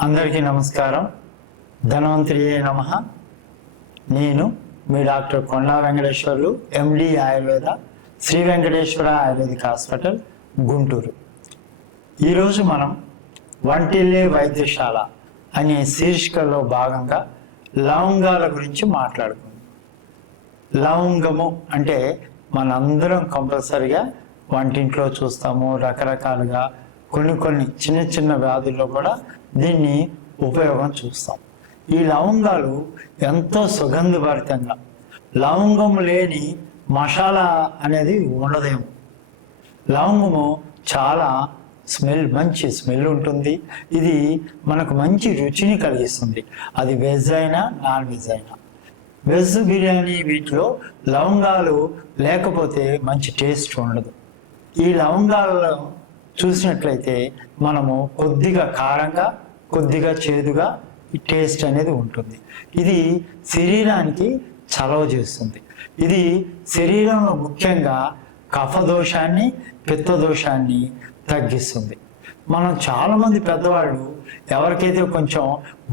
అందరికీ నమస్కారం. ధన్వంతరియే నమ. నేను మీ doctor Konda Venkateswarlu MD Ayurveda Shri Venkateswara Ayurvedic hospital Guntur. ఈరోజు మనం వంటిల్లే వైద్యశాల అనే శీర్షికలో భాగంగా లవంగాల గురించి మాట్లాడుకుందాం. లవంగము అంటే మనందరం కంపల్సరిగా వంటింట్లో చూస్తాము రకరకాలుగా కొన్ని కొన్ని చిన్న చిన్న వ్యాధుల్లో కూడా దీన్ని ఉపయోగం చూస్తాం. ఈ లవంగాలు ఎంతో సుగంధభరితంగా లవంగం లేని మసాలా అనేది ఉండదేమో. లవంగము చాలా స్మెల్ మంచి స్మెల్ ఉంటుంది. ఇది మనకు మంచి రుచిని కలిగిస్తుంది. అది వెజ్ అయినా నాన్ వెజ్ అయినా. వెజ్ బిర్యానీ వీటిలో లవంగాలు లేకపోతే మంచి టేస్ట్ ఉండదు. ఈ లవంగాలలో చూసినట్లయితే మనము కొద్దిగా కారంగా కొద్దిగా చేదుగా టేస్ట్ అనేది ఉంటుంది. ఇది శరీరానికి చలవ చేస్తుంది. ఇది శరీరంలో ముఖ్యంగా కఫదోషాన్ని పిత్తదోషాన్ని తగ్గిస్తుంది. మనం చాలామంది పెద్దవాళ్ళు ఎవరికైతే కొంచెం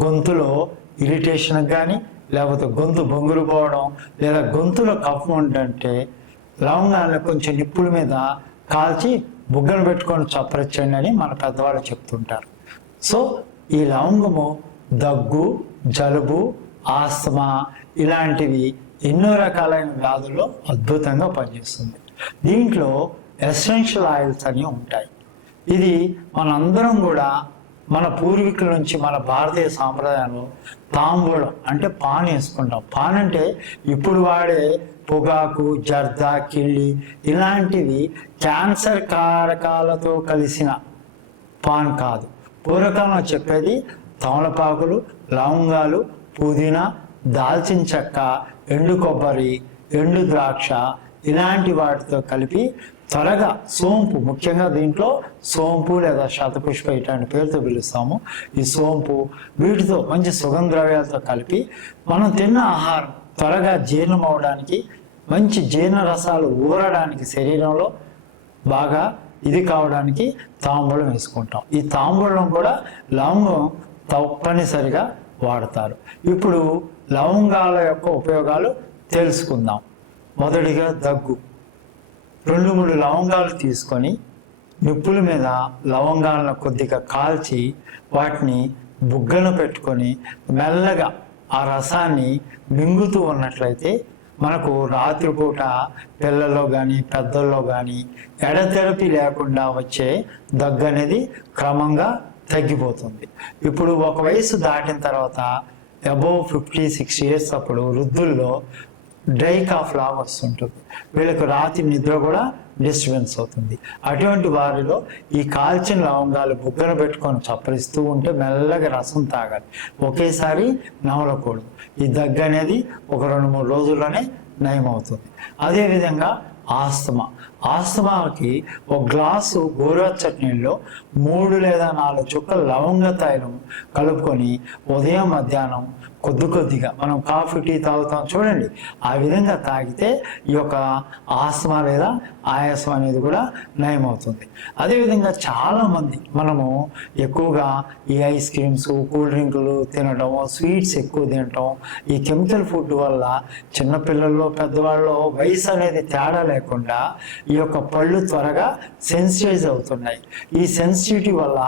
గొంతులో ఇరిటేషన్ కానీ లేకపోతే గొంతు బొంగులు పోవడం లేదా గొంతులో కఫం ఉంటే లవంగాలను కొంచెం నిప్పుల మీద కాల్చి బుగ్గను పెట్టుకొని చప్పరించండి అని మన పెద్దవాళ్ళు చెప్తుంటారు. సో ఈ లవంగము దగ్గు జలుబు ఆస్తమా ఇలాంటివి ఎన్నో రకాలైన వ్యాధుల్లో అద్భుతంగా పనిచేస్తుంది. దీంట్లో ఎసెన్షియల్ ఆయిల్స్ అని ఉంటాయి. ఇది మనందరం కూడా మన పూర్వీకుల నుంచి మన భారతీయ సాంప్రదాయంలో తాంబూలం అంటే పాన్ వేసుకుంటాం. పాన్ అంటే ఇప్పుడు వాడే పొగాకు జర్దా కిళ్ళి ఇలాంటివి క్యాన్సర్ కారకాలతో కలిసిన పాన్ కాదు. పూర్వకాలంలో చెప్పేది తమలపాకులు లవంగాలు పుదీనా దాల్చిన చెక్క ఎండు కొబ్బరి ఎండు ద్రాక్ష ఇలాంటి వాటితో కలిపి త్వరగా సోంపు ముఖ్యంగా దీంట్లో సోంపు లేదా శతపుష్ప ఇట్లాంటి పేరుతో పిలుస్తాము. ఈ సోంపు వీటితో మంచి సుగంధ ద్రవ్యాలతో కలిపి మనం తిన్న ఆహారం త్వరగా జీర్ణం అవడానికి మంచి జీర్ణ రసాలు ఊరడానికి శరీరంలో బాగా ఇది కావడానికి తాంబూలం వేసుకుంటాం. ఈ తాంబూలం కూడా లవంగం తప్పనిసరిగా వాడతారు. ఇప్పుడు లవంగాల యొక్క ఉపయోగాలు తెలుసుకుందాం. మొదటిగా దగ్గు. రెండు మూడు లవంగాలు తీసుకొని నిప్పుల మీద లవంగాలను కొద్దిగా కాల్చి వాటిని బుగ్గను పెట్టుకొని మెల్లగా ఆ రసాన్ని మింగుతూ ఉన్నట్లయితే మనకు రాత్రిపూట పిల్లల్లో కానీ పెద్దల్లో కానీ ఎడతెరపి లేకుండా వచ్చే దగ్గు అనేది క్రమంగా తగ్గిపోతుంది. ఇప్పుడు ఒక వయసు దాటిన తర్వాత అబోవ్ ఫిఫ్టీ సిక్స్ ఇయర్స్ అప్పుడు వృద్ధుల్లో డ్రై కాఫ్ లాగా వస్తుంటుంది. వీళ్ళకు రాత్రి నిద్ర కూడా డిస్టర్బెన్స్ అవుతుంది. అటువంటి వారిలో ఈ కాల్చిన లవంగాలు బుగ్గన పెట్టుకొని చప్పరిస్తూ ఉంటే మెల్లగా రసం తాగాలి. ఒకేసారి నవలకూడదు ఈ దగ్గు అనేది ఒక రెండు మూడు రోజుల్లోనే నయమవుతుంది. అదేవిధంగా ఆస్తమా. ఆస్తమాకి ఒక గ్లాసు గోరువెచ్చటి నీళ్ళలో మూడు లేదా నాలుగు చుక్కల లవంగ తైలం కలుపుకొని ఉదయం మధ్యాహ్నం కొద్ది కొద్దిగా మనం కాఫీ టీ తాగుతాం. చూడండి ఆ విధంగా తాగితే ఈ యొక్క ఆస్మా లేదా ఆయాసం అనేది కూడా నయమవుతుంది. అదేవిధంగా చాలామంది మనము ఎక్కువగా ఈ ఐస్ క్రీమ్స్ కూల్ డ్రింకులు తినడం స్వీట్స్ ఎక్కువ తినటం ఈ కెమికల్ ఫుడ్ వల్ల చిన్నపిల్లల్లో పెద్దవాళ్ళు వయసు అనేది తేడా లేకుండా ఈ యొక్క పళ్ళు త్వరగా సెన్సిటైజ్ అవుతున్నాయి. ఈ సెన్సిటివిటీ వల్ల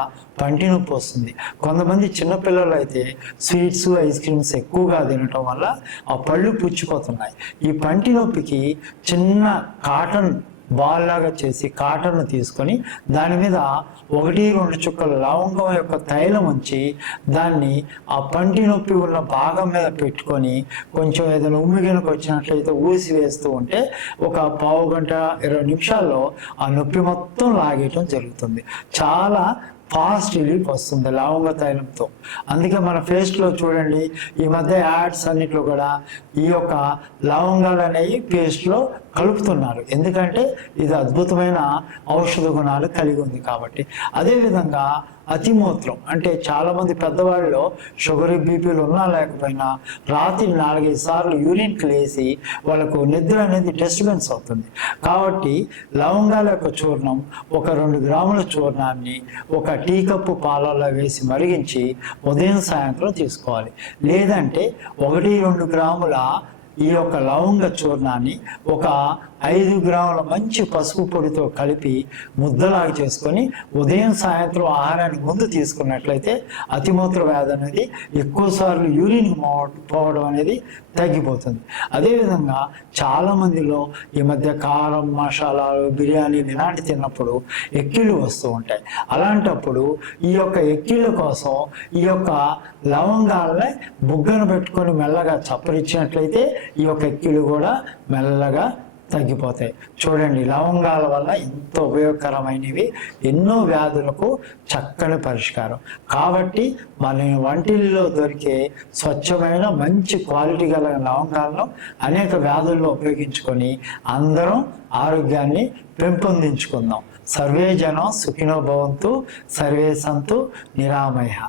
పంటి నొప్పి వస్తుంది. కొంతమంది చిన్నపిల్లలు అయితే స్వీట్స్ ఐస్ క్రీమ్స్ ఎక్కువగా తినటం వల్ల ఆ పళ్ళు పుచ్చిపోతున్నాయి. ఈ పంటి నొప్పికి చిన్న కాటన్ బాల్ లాగా చేసి కాటన్ను తీసుకొని దాని మీద ఒకటి రెండు చుక్కల లవంగం యొక్క తైలం ఉంచి దాన్ని ఆ పంటి నొప్పి ఉన్న భాగం మీద పెట్టుకొని కొంచెం ఏదైనా ఉమ్మిగినకు వచ్చినట్లయితే ఊసి వేస్తూ ఉంటే ఒక పావు గంట ఇరవై నిమిషాల్లో ఆ నొప్పి మొత్తం లాగేయటం జరుగుతుంది. చాలా ఫాస్ట్ రిలీఫ్ వస్తుంది లవంగ తైలంతో అందుకే మన ఫేస్లో చూడండి ఈ మధ్య యాడ్స్ అన్నిట్లో కూడా ఈ యొక్క లవంగాలు అనేవి పేస్ట్లో కలుపుతున్నారు. ఎందుకంటే ఇది అద్భుతమైన ఔషధ గుణాలు కలిగి ఉంది కాబట్టి. అదేవిధంగా అతిమూత్రం అంటే చాలామంది పెద్దవాళ్ళలో షుగర్ బీపీలు ఉన్నా లేకపోయినా రాత్రి నాలుగైదు సార్లు యూరిన్ క్లేసి వాళ్ళకు నిద్ర అనేది డిస్టర్బెన్స్ అవుతుంది. కాబట్టి లవంగాల యొక్క చూర్ణం ఒక రెండు గ్రాముల చూర్ణాన్ని ఒక టీ కప్పు పాలలో వేసి మరిగించి ఉదయం సాయంత్రం తీసుకోవాలి. లేదంటే ఒకటి రెండు గ్రాముల ఈ యొక్క లవంగ చూర్ణాన్ని ఒక ఐదు గ్రాముల మంచి పసుపు పొడితో కలిపి ముద్దలాగా చేసుకొని ఉదయం సాయంత్రం ఆహారానికి ముందు తీసుకున్నట్లయితే అతిమూత్ర వ్యాధి అనేది ఎక్కువసార్లు యూరిన్ పోవడం అనేది తగ్గిపోతుంది. అదేవిధంగా చాలామందిలో ఈ మధ్య కారం మసాలాలు బిర్యానీలు ఇలాంటి తిన్నప్పుడు ఎక్కిళ్ళు వస్తూ ఉంటాయి. అలాంటప్పుడు ఈ యొక్క ఎక్కిళ్ళ కోసం ఈ యొక్క లవంగాలని బుగ్గను పెట్టుకొని మెల్లగా చప్పరిచ్చినట్లయితే ఈ యొక్క ఎక్కిళ్ళు కూడా మెల్లగా తగ్గిపోతాయి. చూడండి లవంగాల వల్ల ఎంతో ఉపయోగకరమైనవి ఎన్నో వ్యాధులకు చక్కని పరిష్కారం. కాబట్టి మన వంటిల్లో దొరికే స్వచ్ఛమైన మంచి క్వాలిటీ గల లవంగాలను అనేక వ్యాధుల్లో ఉపయోగించుకొని అందరం ఆరోగ్యాన్ని పెంపొందించుకుందాం. సర్వే జనం సుఖినో భవంతు సర్వే సంతు నిరామయ.